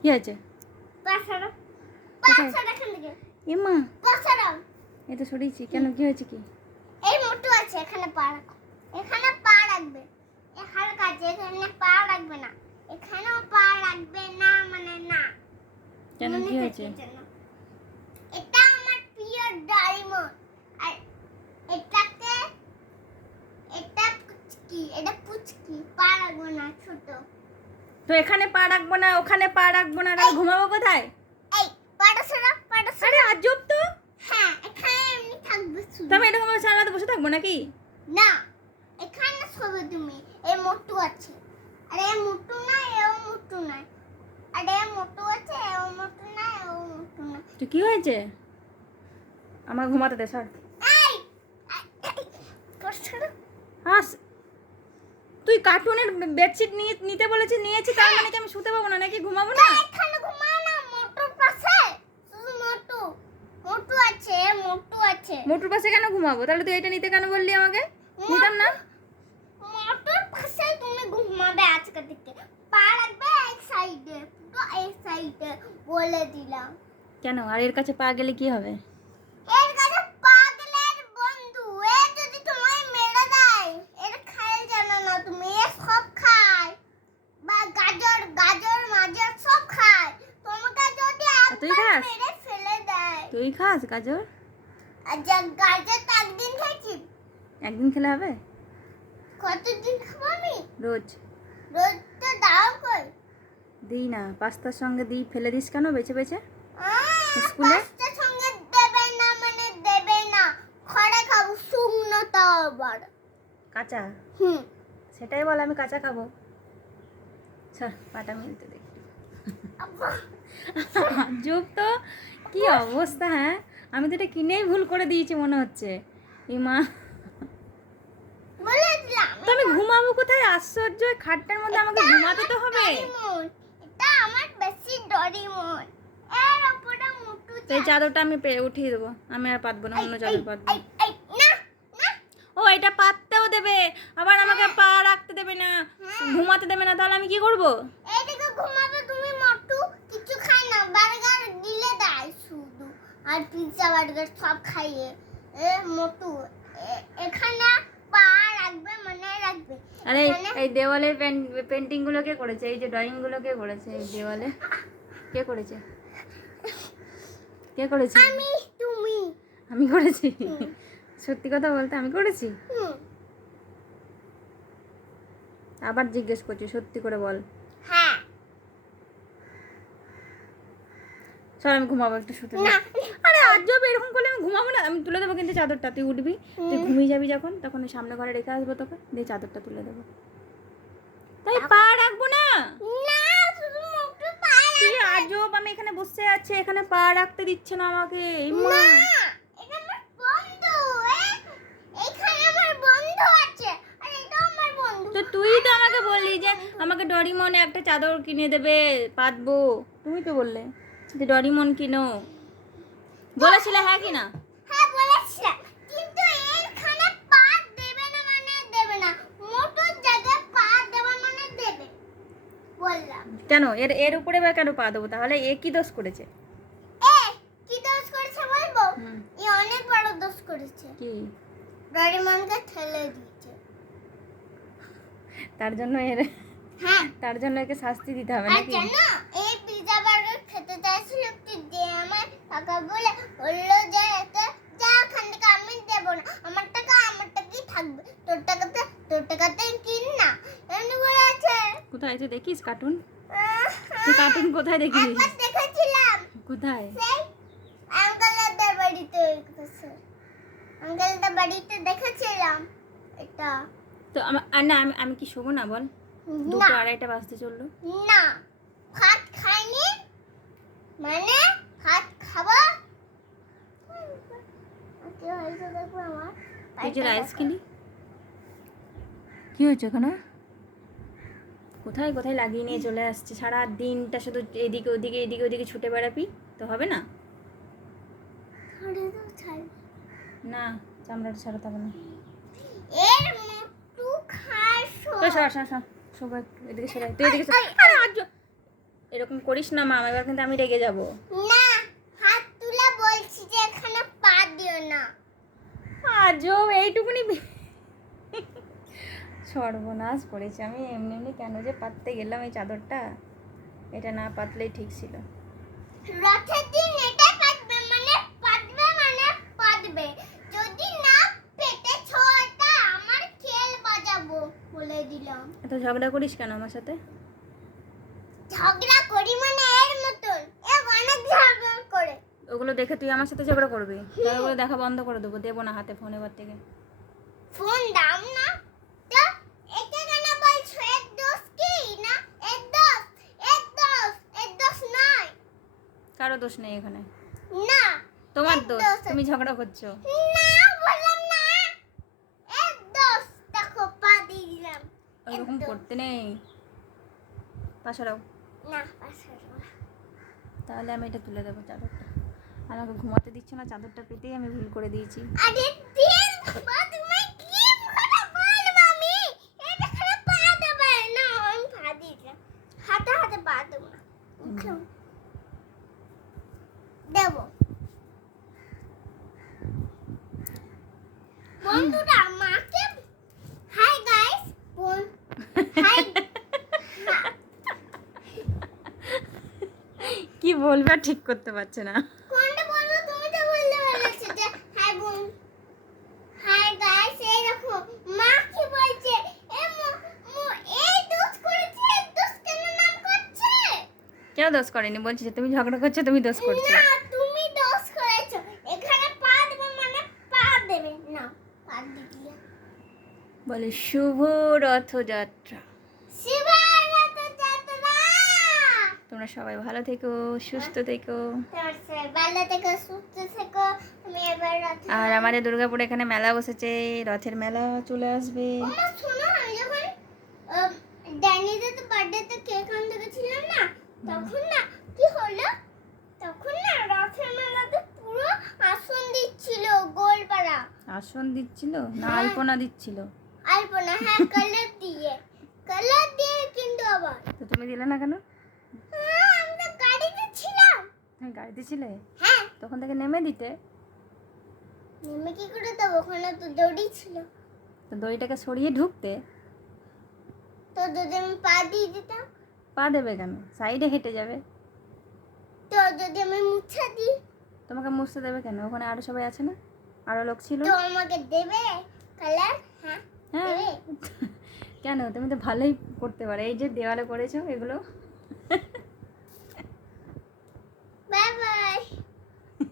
কি হয়েছে? এমা এ তো সরিয়েছি কেন? কি হয়েছে? কি এই মোটু আছে, এখানে পা রাখো, এখানে পা রাখবে, এই হালকা আছে, এখানে পা রাখবে না, এখানেও পা রাখবে না, মানে না। কেন? কি হয়েছে? এটা আমার প্রিয় ডায়মন্ড, আর এটাকে, এটা পুচকি, পা রাখবো না, ছোট। তো এখানে পা রাখবো না, ওখানে পা রাখবো না, তাহলে ঘুমাবো কোথায়? এই পাটা সরা। আরে আজব তো। হ্যাঁ, এখানে এমনি থাকবে শুধু। তো আমি এরকম সারা রাত বসে থাকবো নাকি? না, এখানে শোবে তুমি। এই মোটু আছে, আর এই মোটু না, এও মোটু না, আর এই মোটু আছে, এও মোটু না, এও মোটু না। তো কি হয়েছে? আমার ঘুমাতে দে সর। এই পড়ছড় হাস, তুই কার্টুনের বেডশিট নিতে বলেছিস, নিয়েছি, তার মানে কি আমি শুতে পাবো না নাকি ঘুমাবো না? এখানে ঘুমাও না, মোটুর পাশে, শুধু মোটু আছে, মোটু আছে। মোটুর পাশে কেন ঘুমাবো? তাহলে তুই এটা নিতে কেন বললি আমাকে? নিতাম না। মোটুর পাশে তুমি ঘুমাবে আজকে থেকে। পা রাখবে এক সাইডে, পুরো এক সাইডে, বলে দিলাম। কেন? আর এর কাছে পা গেলে কি হবে? এর কাছে পাগলের বন্ধু, এ যদি তোমায় মেরে দেয়, এর খায় জানো না তুমি, এ সব খায়, বা গাজর মাজর সব খায়। তোমাকে যদি তুই একবার খাস? মেরে ফেলে দেয়। তুই খাস গাজর? আর যা গাজর তো একদিন খাইছি, একদিন খেলে হবে? কতদিন খাবো আমি? রোজ রোজ তো দাও কই। দিই না, পাস্তার সঙ্গে দিই, ফেলে দিস কেন বেছে বেছে স্কুলে? পাস্তার সঙ্গে দেবে না মানে দেবে না, খড়ে খাবো, শুকনো তাও আবার। কাঁচা? হুম। সেটাই বল, আমি কাঁচা খাবো। স্যার পাটা মিলতে দেখি। যোগ তো কি অবস্থা! হ্যাঁ, আমি তো এটা কিনেই ভুল করে দিয়েছি মনে হচ্ছে। ইমা, বলে দিলাম তো আমি ঘুমাবো কোথায়? আশ্চর্য, খাটটার মধ্যে আমাকে ঘুমাতে তো হবে। এটা আমার বেশি ডরিমন, এর উপরে মুটু তো এই চাদরটা আমি উঠিয়ে দেবো, আমি আর পাতবো না, অন্য চাদর পাতবো। না না, ও এটা পাততেও দেবে, আবার আমাকে পা রাখতে দেবে না, ঘুমাতে দেবে না, তাহলে আমি কি করব? এইদিকে ঘুমাবে তুমি। মোটু কিছু খায় না, বার্গার দিলে দেয় শুধু, আর পিৎজা বার্গার সব খাইয়ে। মোটু এখানে পা রাখবে, মনে রাখবে। আরে এই দেওয়ালের পেন্টিং গুলো কে করেছে? এই যে ড্রয়িং গুলো কে করেছে এই দেওয়ালে? কে করেছে? কে করেছে? তুমি। আমি করেছি? সত্যি কথা বলতে আমি করেছি? আবার জিজ্ঞেস করছি, সত্যি করে বল। হ্যাঁ। চল আমি ঘুমাবো, একটু শুতে দে। আরে আজব, এরকম করলে আমি ঘুমাবো না। আমি তুলে দেবো কিন্তু চাদরটা, তুই উঠবি, তুই ঘুমিয়ে যাবি যখন, তখন ওই সামনে ঘরে রেখে আসবো তোকে, দিয়ে চাদরটা তুলে দেবো। তাই পা রাখবো না? না, শুধু মোটু পা কি আজব, আমি এখানে বসে আছি, এখানে পা রাখতে দিচ্ছে না আমাকে। না, এটা আমার বন্ধু, এখানে আমার বন্ধু আছে, আর এটা আমার বন্ধু। তো তুই তো আমাকে বললি যে আমাকে ডরিমনে একটা চাদর কিনে দেবে, পাতবো। তুমি তো বললে যে ডরিমন কিনো, বলেছিলে হ্যাঁ কি না? হ্যাঁ বলেছিলাম, কিন্তু এখানে পা দেবে না মানে দেবে না, মোটুর জায়গায় পা দেওয়া মানে দেবে, বললাম। কেন এর উপরে বা কেন পা দেবো? তাহলে এ কি দোষ করেছে? কি দোষ করেছে বলবো? এ অনেক বড় দোষ করেছে। কি? ডরিমনকে ঠেলে দিয়েছে। তার জন্য হ্যাঁ, তার জন্য একে শাস্তি দিতে হবে আর নাকি? জানো, এই পিৎজা বার্গার খেতে চাইছিল, একটু দে আমার টাকা বলে, বললো যে এটা যা ওখান থেকে, আমি দেবো না, আমার টাকাই থাকবে, তোর টাকাতে কিন না, এমনি করে আছে। কোথায় আছে দেখিস কার্টুন? তুই কার্টুন কোথায় দেখিস? একবার দেখেছিলাম, কোথায়? সেই আঙ্কেলদের বাড়িতে, আঙ্কেলদের বাড়িতে দেখেছিলাম এটা। তো না আমি কি শোবো না বল? না 2:30 বাজতে চললো। না, ভাত খাইনি মানে ভাত খাবো। কি হয়েছে দেখো আমার, তুই যে রাইস কিনি, কি হয়েছে ওখানে? কোথায় কোথায় লাগিয়ে নিয়ে চলে আসছে, সারা দিনটা শুধু এদিকে ওদিকে এদিকে ওদিকে ছুটে বেড়াবি, তো হবে না। না, চামড়াটা ছাড়াতে হবে না। এর মোটু খায় তো সর সর সর, সবাই এদিকে সরাই, তুই এদিকে সর। আরে আজ এরকম করিস না মা, এবার কিন্তু আমি রেগে যাব। না, হাত তুলে বলছি যে এখানে পা দিও না। আজব এইটুকুনি সর্বনাশ করেছি আমি। এমনি এমনি কেন যে পাততে গেলাম এই চাদরটা, এটা না পাতলেই ঠিক ছিল। রথের দিন এটাই পাতবে। যদি না পেটেছ এটা আমার খেল বাজাবো বলে দিলাম। এত ঝগড়া করিস কেন আমার সাথে? ঝগড়া করি মানে এর মতন অনেক ঝগড়া করে। ওগুলো দেখে তুই আমার সাথে ঝগড়া করবি? তাহলে ওগুলো দেখা বন্ধ করে দেবো, দেবো না হাতে ফোন এবার থেকে। ফোন দাও না তো। এটা কেন বলছো? এর দোষ কি না? এর দোষ নয়। কারো দোষ নেই এখানে, না, তোমার এর দোষ, দোষ তুমি ঝগড়া করছো। না বললাম না। এর দোষ দেখো পা দিয়ে দিলাম। ওইরকম করতে নেই, পাশারাও। না পাশাবো না। তাহলে আমি এটা তুলে দেবো চাদরটা। আমাকে ঘুমাতে দিচ্ছ না, চাদরটা পেতেই আমি ভুল করে দিয়েছি। আরে দিন বাবা তুমি কি বলে বলবো আমি? এটা খালি পা দেবে না, আমি পা দিলাম। হাতে পা দেবো না। দেবো। বন্ধুরা মাকে হাই গাইস হাই। কি বলবে আর ঠিক করতে পারছে না। কোনটা বলবো? তুমি তো বলতে বলেছো যে হাই বোন। হাই গাইস, এই দেখো মা কি বলছে। এই দোষ করেছে, এই দোষ কেন নাম করছে? কেউ দোষ করেনি, বলছি যে তুমি ঝগড়া করছো, তুমি দোষ করছো। না, তুমি দোষ করেছো। এখানে পা দেবে মানে পা দেবে না, পা দিলে বলে শুভ রথযাত্রা। শিবরাত্রি যাত্রা। তোমরা সবাই ভালো থেকো, সুস্থ থেকো। তোমার সবাই ভালো থেকো, সুস্থ থেকো। আমি এবার আর আমাদের দুর্গাপুরে এখানে মেলা বসেছে, রথের মেলা চলে আসবে। ওমা শোনো, আমি যখন ড্যানিদের বার্থডেতে কেক আনতে গেছিলাম না, তখন না কি হলো, তখন না রথের মেলাতে পুরো আসন দিচ্ছিল গোলপাড়া। আসন দিচ্ছিল না হ্যাঁ। আলপনা দিচ্ছিল? আলপনা, হ্যাঁ, কালার দিয়ে কিন্তু আবার। তো তুমি দিলে না কেন? আমি তো গাড়িতে ছিলাম। তুমি গাড়িতে ছিলে, হ্যাঁ, তখন থেকে নেমে দিতে। নেমে কি করে দেবো? ওখানে তো দড়ি ছিল। তো দড়িটাকে সরিয়ে ঢুকতে। তো যদি আমি পা দিয়ে দিতাম? পা দেবে কেন? সাইডে হেঁটে যাবে। তো যদি আমি মুছা দিই? তোমাকে মুছতে দেবে কেন? ওখানে আরো সবাই আছে না, আরো লোক ছিল। তো আমাকে দেবে কালার? হ্যাঁ, হ্যাঁ দেবে। কেন? তুমি তো ভালোই করতে পারো, এই যে দেওয়ালে করেছো এগুলো।